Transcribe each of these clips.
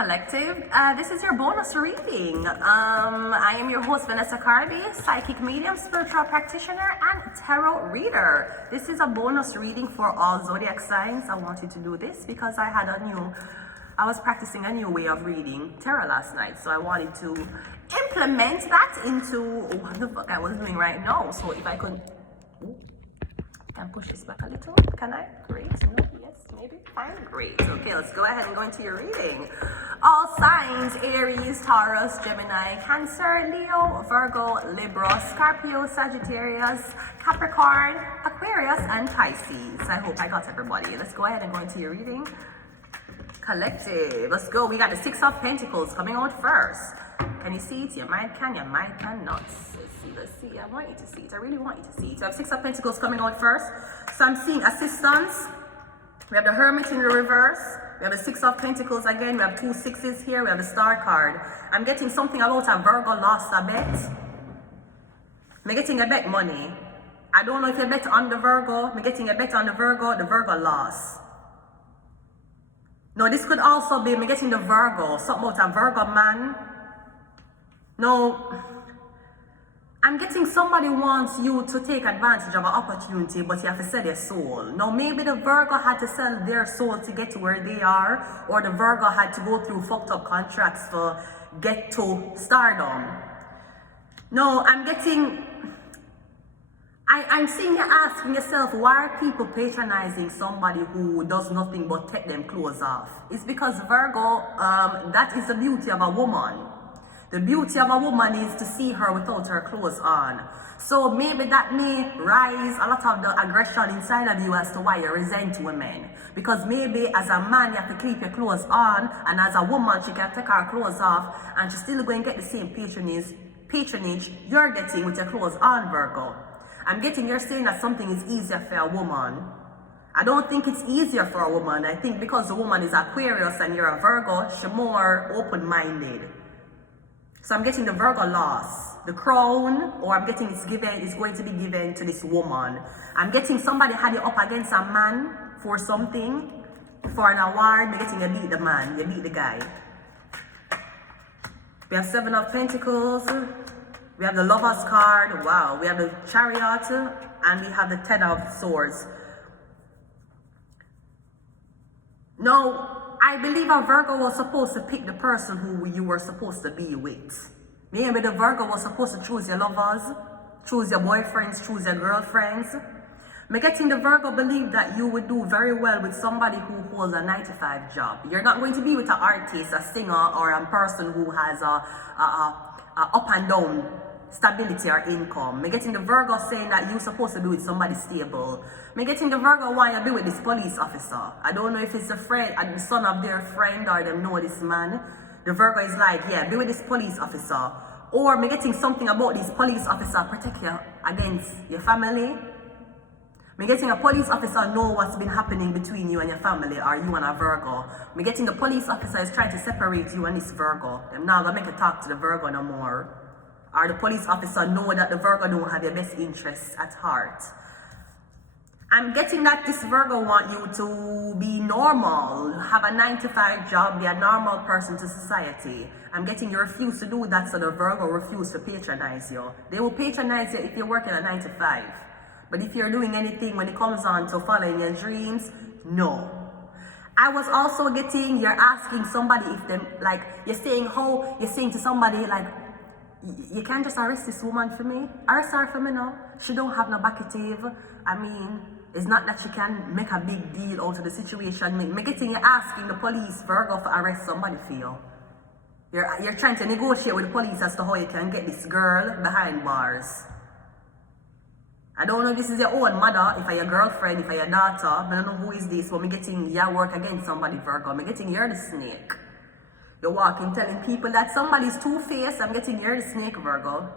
Collective, this is your bonus reading. I am your host, Vanessa Carby, psychic medium, spiritual practitioner, and tarot reader. This is a bonus reading for all zodiac signs. I wanted to do this because I was practicing a new way of reading tarot last night, so I wanted to implement that into what the fuck I was doing right now. So if I could, can push this back a little, can I? Great, no, yes, maybe, fine, great. Okay, let's go ahead and go into your reading. All signs: Aries, Taurus, Gemini, Cancer, Leo, Virgo, Libra, Scorpio, Sagittarius, Capricorn, Aquarius, and Pisces. I hope I got everybody. Let's go ahead and go into your reading. Collective, let's go. We got the Six of Pentacles coming out first. Can you see it? Your mind can, your mind cannot. Let's see. I want you to see it. I really want you to see it. So I have Six of Pentacles coming out first. So I'm seeing assistance. We have the Hermit in the reverse. We have the Six of Pentacles again. We have two sixes here. We have the Star card. I'm getting something about a Virgo lost a bet. I'm getting a bet money. I don't know if you bet on the Virgo. I'm getting a bet on the Virgo lost. No, this could also be me getting the Virgo. Something about a Virgo man. No, I'm getting somebody wants you to take advantage of an opportunity, but you have to sell your soul. Now, maybe the Virgo had to sell their soul to get to where they are, or the Virgo had to go through fucked up contracts to get to stardom. No, I'm seeing you asking yourself, why are people patronizing somebody who does nothing but take them clothes off? It's because Virgo, that is the beauty of a woman. The beauty of a woman is to see her without her clothes on. So maybe that may rise a lot of the aggression inside of you as to why you resent women. Because maybe as a man, you have to keep your clothes on, and as a woman, she can take her clothes off, and she's still going to get the same patronage you're getting with your clothes on, Virgo. I'm getting you're saying that something is easier for a woman. I don't think it's easier for a woman. I think because the woman is Aquarius and you're a Virgo, she's more open-minded. So I'm getting the Virgo loss, the crown, or I'm getting it's going to be given to this woman. I'm getting somebody had you up against a man for something, for an award. I'm getting you beat the man, you beat the guy. We have Seven of Pentacles. We have the Lover's card. Wow. We have the Chariot, and we have the Ten of Swords. Now, I believe a Virgo was supposed to pick the person who you were supposed to be with. Maybe the Virgo was supposed to choose your lovers, choose your boyfriends, choose your girlfriends. I'm getting the Virgo believe that you would do very well with somebody who holds a 9-to-5 job. You're not going to be with an artist, a singer, or a person who has a up and down stability or income. I'm getting the Virgo saying that you're supposed to be with somebody stable. I'm getting the Virgo want you to be with this police officer. I don't know if it's a friend, the son of their friend, or them know this man. The Virgo is like, yeah, be with this police officer. Or I'm getting something about this police officer protect you against your family. I'm getting a police officer know what's been happening between you and your family, or you and a Virgo. I'm getting the police officer is trying to separate you and this Virgo. I'm not gonna make you talk to the Virgo no more. Or the police officer know that the Virgo don't have your best interests at heart. I'm getting that this Virgo want you to be normal, have a 9-to-5 job, be a normal person to society. I'm getting you refuse to do that, so the Virgo refuse to patronize you. They will patronize you if you're working a 9-to-5. But if you're doing anything when it comes on to following your dreams, no. I was also getting, you're asking somebody if them, like, you're saying to somebody, like, you can't just arrest this woman for me. Arrest her for me now. She don't have no backative. I mean, it's not that she can make a big deal out of the situation. Me getting you asking the police, Virgo, to arrest somebody for you. You're trying to negotiate with the police as to how you can get this girl behind bars. I don't know if this is your own mother, if you're your girlfriend, if you're your daughter. I don't know who is this, but me getting you work against somebody, Virgo. Me getting you're the snake. You're walking telling people that somebody's two-faced. I'm getting you're the snake, Virgo.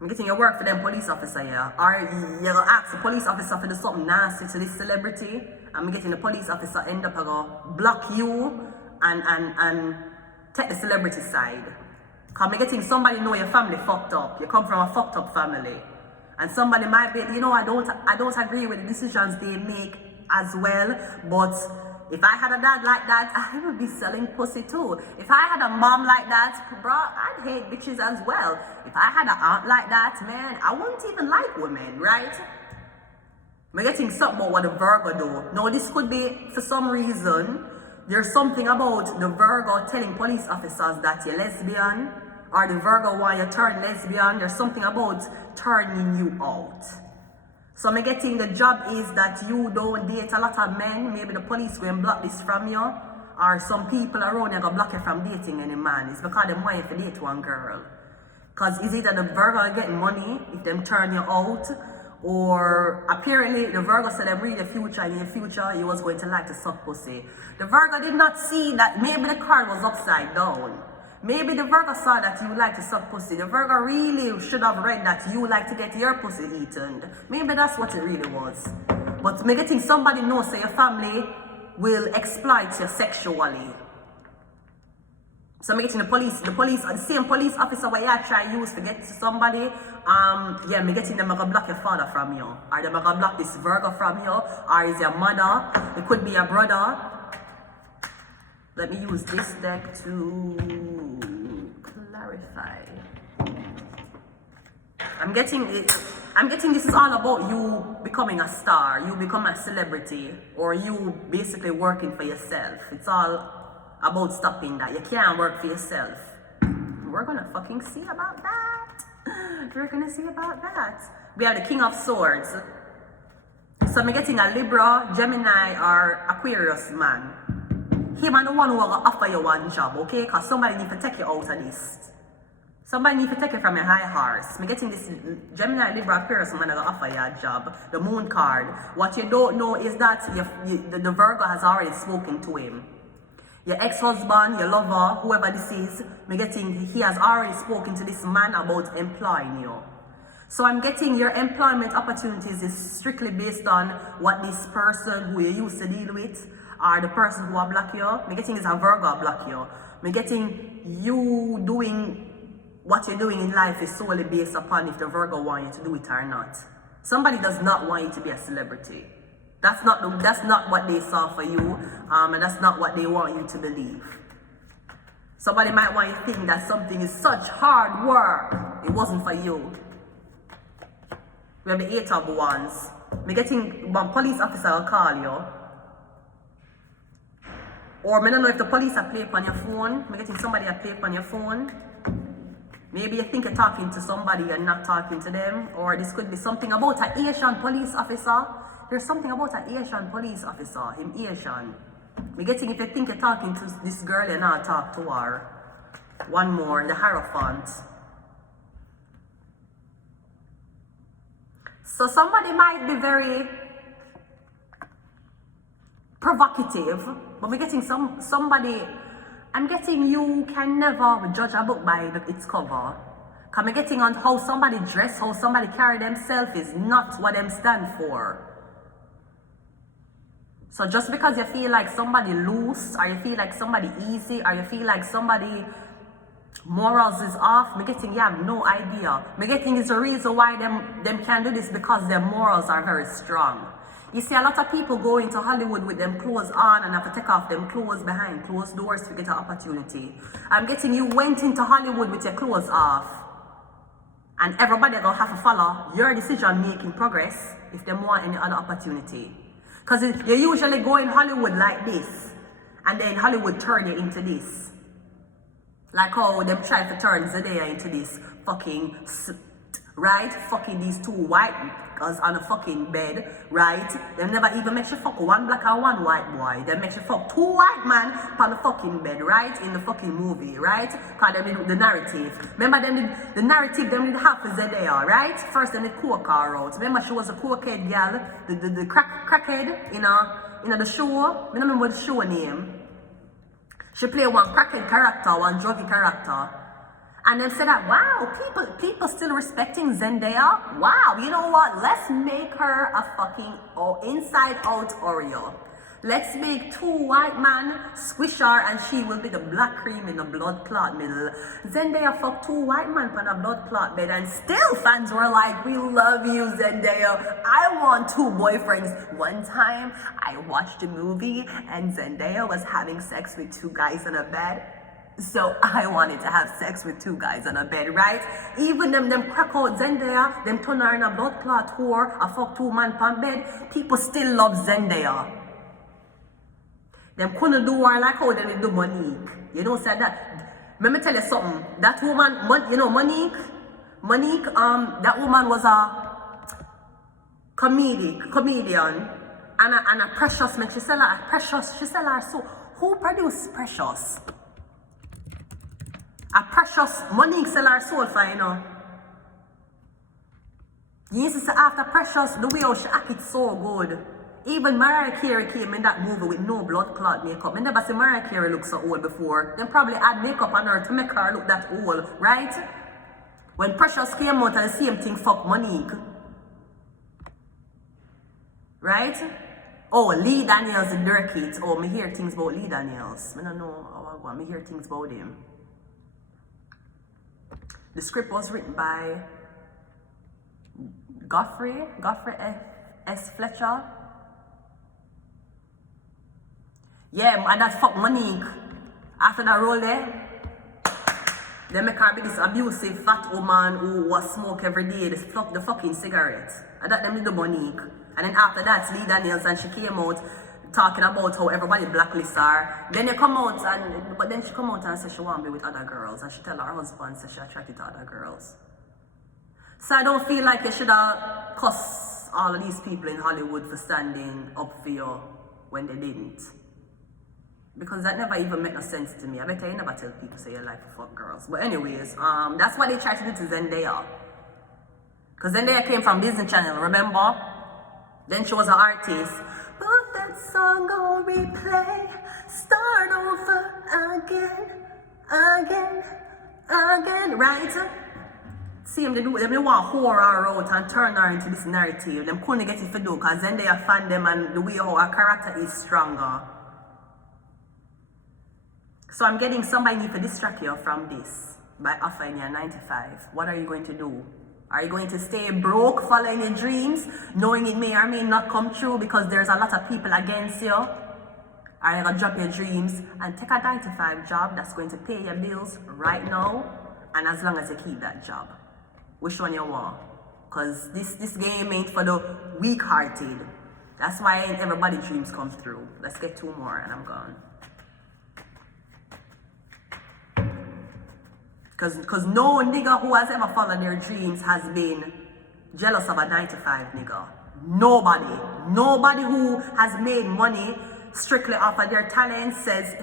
I'm getting your work for them police officer, yeah. Or you're gonna ask the police officer to do something nasty to this celebrity. I'm getting the police officer end up gonna block you and take the celebrity side. Cause I'm getting somebody know your family fucked up. You come from a fucked up family. And somebody might be, you know, I don't agree with the decisions they make as well, but if I had a dad like that, I would be selling pussy too. If I had a mom like that, bro, I'd hate bitches as well. If I had an aunt like that, man, I wouldn't even like women, right? I'm getting something about what the Virgo do. Now, this could be, for some reason, there's something about the Virgo telling police officers that you're lesbian, or the Virgo want you to turn lesbian. There's something about turning you out. So I'm getting the job is that you don't date a lot of men. Maybe the police go and block this from you. Or some people around you go block you from dating any man. It's because they want you to date one girl. Because is either the Virgo getting money if them turn you out, or apparently the Virgo said them read the future, and in the future you was going to like to suck pussy. The Virgo did not see that maybe the card was upside down. Maybe the Virgo saw that you like to suck pussy. The Virgo really should have read that you like to get your pussy eaten. Maybe that's what it really was. But me getting somebody knows so your family will exploit you sexually. So I'm getting the same police officer where you try use to get to somebody, yeah, me getting them gonna block your father from you. Or them gonna block this Virgo from you, or is your mother, it could be your brother. Let me use this deck to clarify. I'm getting this is all about you becoming a star, you become a celebrity, or you basically working for yourself. It's all about stopping that. You can't work for yourself. We're gonna fucking see about that. We're gonna see about that. We have the King of Swords. So I'm getting a Libra, Gemini, or Aquarius man. Him and the one who will offer you one job, okay? Because somebody need to take you out of this. Somebody need to take you from your high horse. I'm getting this Gemini, Libra, Aquarius man that will offer you a job. The moon card. What you don't know is that the Virgo has already spoken to him. Your ex-husband, your lover, whoever this is, he has already spoken to this man about employing you. So I'm getting your employment opportunities is strictly based on what this person who you used to deal with, or the person who will block you. I'm getting is a Virgo block you. I'm getting you doing what you're doing in life is solely based upon if the Virgo want you to do it or not. Somebody does not want you to be a celebrity. That's not what they saw for you, and that's not what they want you to believe. Somebody might want you to think that something is such hard work. It wasn't for you. We have the 8 of Wands. I'm getting one police officer will call you. Or I don't know if the police are playing on your phone. I'm getting somebody are playing on your phone. Maybe you think you're talking to somebody and not talking to them. Or this could be something about an Asian police officer. There's something about an Asian police officer. Him Asian. I'm getting if you think you're talking to this girl and not talk to her. One more, the Hierophant. So somebody might be very provocative, but we're getting somebody. I'm getting you can never judge a book by its cover. Cause I'm getting on how somebody dress, how somebody carry themselves is not what them stand for. So just because you feel like somebody loose, or you feel like somebody easy, or you feel like somebody morals is off, I'm getting you have no idea. I'm getting is the reason why them can do this because their morals are very strong. You see a lot of people go into Hollywood with them clothes on and have to take off them clothes behind closed doors to get an opportunity. I'm getting you went into Hollywood with your clothes off. And everybody gonna have to follow your decision making progress if they want any other opportunity. Because you usually go in Hollywood like this, and then Hollywood turn you into this. Like how them try to turn Zodiac into this fucking, right? Fucking these two white girls on a fucking bed, right? They never even make you fuck one black and one white boy. They make you fuck two white men on the fucking bed, right? In the fucking movie, right? Because they did the narrative. Remember the narrative them did half is there, right? First they did coke her out. Remember she was a cokehead girl, the crackhead, you know the show. I don't remember the show name. She played one crackhead character, one druggy character. And then said that, wow, people still respecting Zendaya? Wow, you know what? Let's make her a fucking inside out Oreo. Let's make 2 white man squish her and she will be the black cream in the blood clot middle. Zendaya fucked 2 white man on a blood clot bed and still fans were like, we love you, Zendaya. I want 2 boyfriends. One time I watched a movie and Zendaya was having sex with 2 guys on a bed. So I wanted to have sex with 2 guys on a bed, right? Even them crack out Zendaya, them turn her in a blood clot whore, a fuck 2 man on bed, people still love Zendaya. Them couldn't do her like how they do Monique. You know, said that. Let me tell you something. That woman, you know, Monique, that woman was a comedian and a Precious, man. She sell her Precious, she sell her soul. Who produced Precious? A Precious, Monique sell her soul for, you know. You used to say after Precious, the way how she acted so good. Even Mariah Carey came in that movie with no blood clot makeup. I never see Mariah Carey look so old before. They probably add makeup on her to make her look that old, right? When Precious came out and the same thing fuck Monique. Right? Oh, Lee Daniels and direct it. Oh, me hear things about Lee Daniels. I don't know how I want. Me hear things about him. The script was written by Godfrey S. Fletcher. Yeah, and that fuck Monique. After that role there, they make her be this abusive fat woman who was smoke every day, the fucking cigarettes. And that them did the Monique. And then after that, Lee Daniels and she came out talking about how everybody blacklists her. Then they come out but then she come out and say she want to be with other girls. And she tell her husband say she attracted to other girls. So I don't feel like you should have cussed all of these people in Hollywood for standing up for you when they didn't. Because that never even made no sense to me. I bet you never tell people say you like to fuck girls. But anyways, that's what they tried to do to Zendaya. Because Zendaya came from Disney Channel, remember? Then she was an artist. Put that song on replay. Start over again, right? See them, they want to whore her out and turn her into this narrative. Them couldn't get it for do because Zendaya fan them and the way how her character is stronger. So I'm getting somebody need to distract you from this by offering you a 9-to-5. What are you going to do? Are you going to stay broke following your dreams, knowing it may or may not come true because there's a lot of people against you? Are you going to drop your dreams and take a 9-to-5 job that's going to pay your bills right now and as long as you keep that job? Which one you want? Because this game ain't for the weak-hearted. That's why ain't everybody's dreams come through. Let's get 2 more and I'm gone. Because no nigga who has ever followed their dreams has been jealous of a 9-to-5 nigga. Nobody who has made money strictly off of their talent says,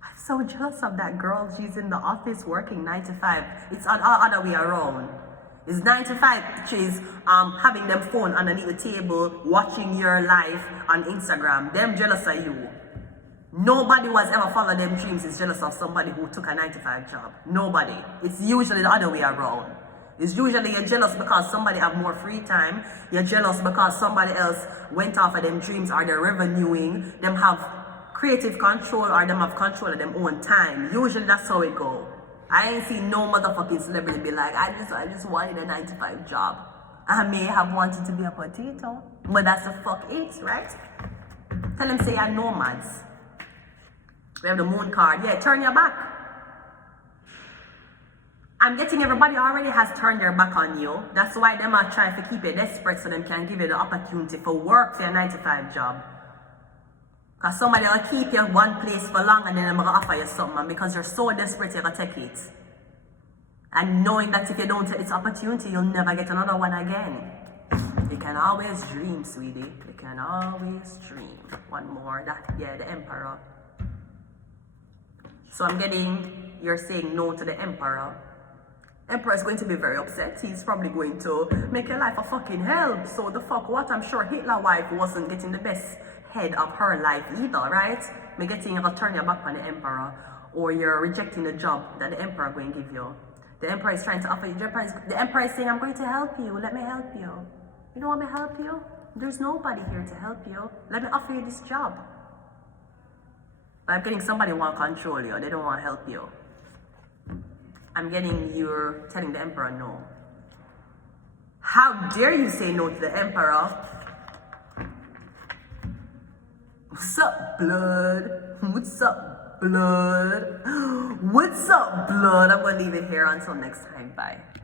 I'm so jealous of that girl. She's in the office working 9-to-5. It's the other way around. It's 9-to-5, she's having them phone underneath the table, watching your life on Instagram. Them jealous of you. Nobody who has ever followed them dreams is jealous of somebody who took a 9-to-5 job. Nobody. It's usually the other way around. It's usually you're jealous because somebody have more free time. You're jealous because somebody else went off of them dreams or they're revenuing. Them have creative control or them have control of them own time. Usually that's how it go. I ain't seen no motherfucking celebrity be like, I just wanted a 9-to-5 job. I may have wanted to be a potato, but that's the fuck it, right? Tell them say you're nomads. We have the moon card. Yeah, turn your back. I'm getting everybody already has turned their back on you. That's why them are trying to keep you desperate so them can give you the opportunity for work for your 9-to-5 job. Because somebody will keep you one place for long and then they're going to offer you something. And because you're so desperate, you're going to take it. And knowing that if you don't take this opportunity, you'll never get another one again. You can always dream, sweetie. You can always dream. One more. The Emperor. So I'm getting, you're saying no to the Emperor. Emperor is going to be very upset. He's probably going to make your life a fucking hell. So the fuck what? I'm sure Hitler's wife wasn't getting the best head of her life either, right? Me getting you to turn your back on the Emperor, or you're rejecting the job that the Emperor going to give you. The Emperor is trying to offer you. The Emperor is saying, I'm going to help you. Let me help you. You don't want me to help you? There's nobody here to help you. Let me offer you this job. But I'm getting somebody who want to control you. They don't want to help you. I'm getting you're telling the emperor no. How dare you say no to the emperor? What's up, blood? What's up, blood? What's up, blood? I'm going to leave it here until next time. Bye.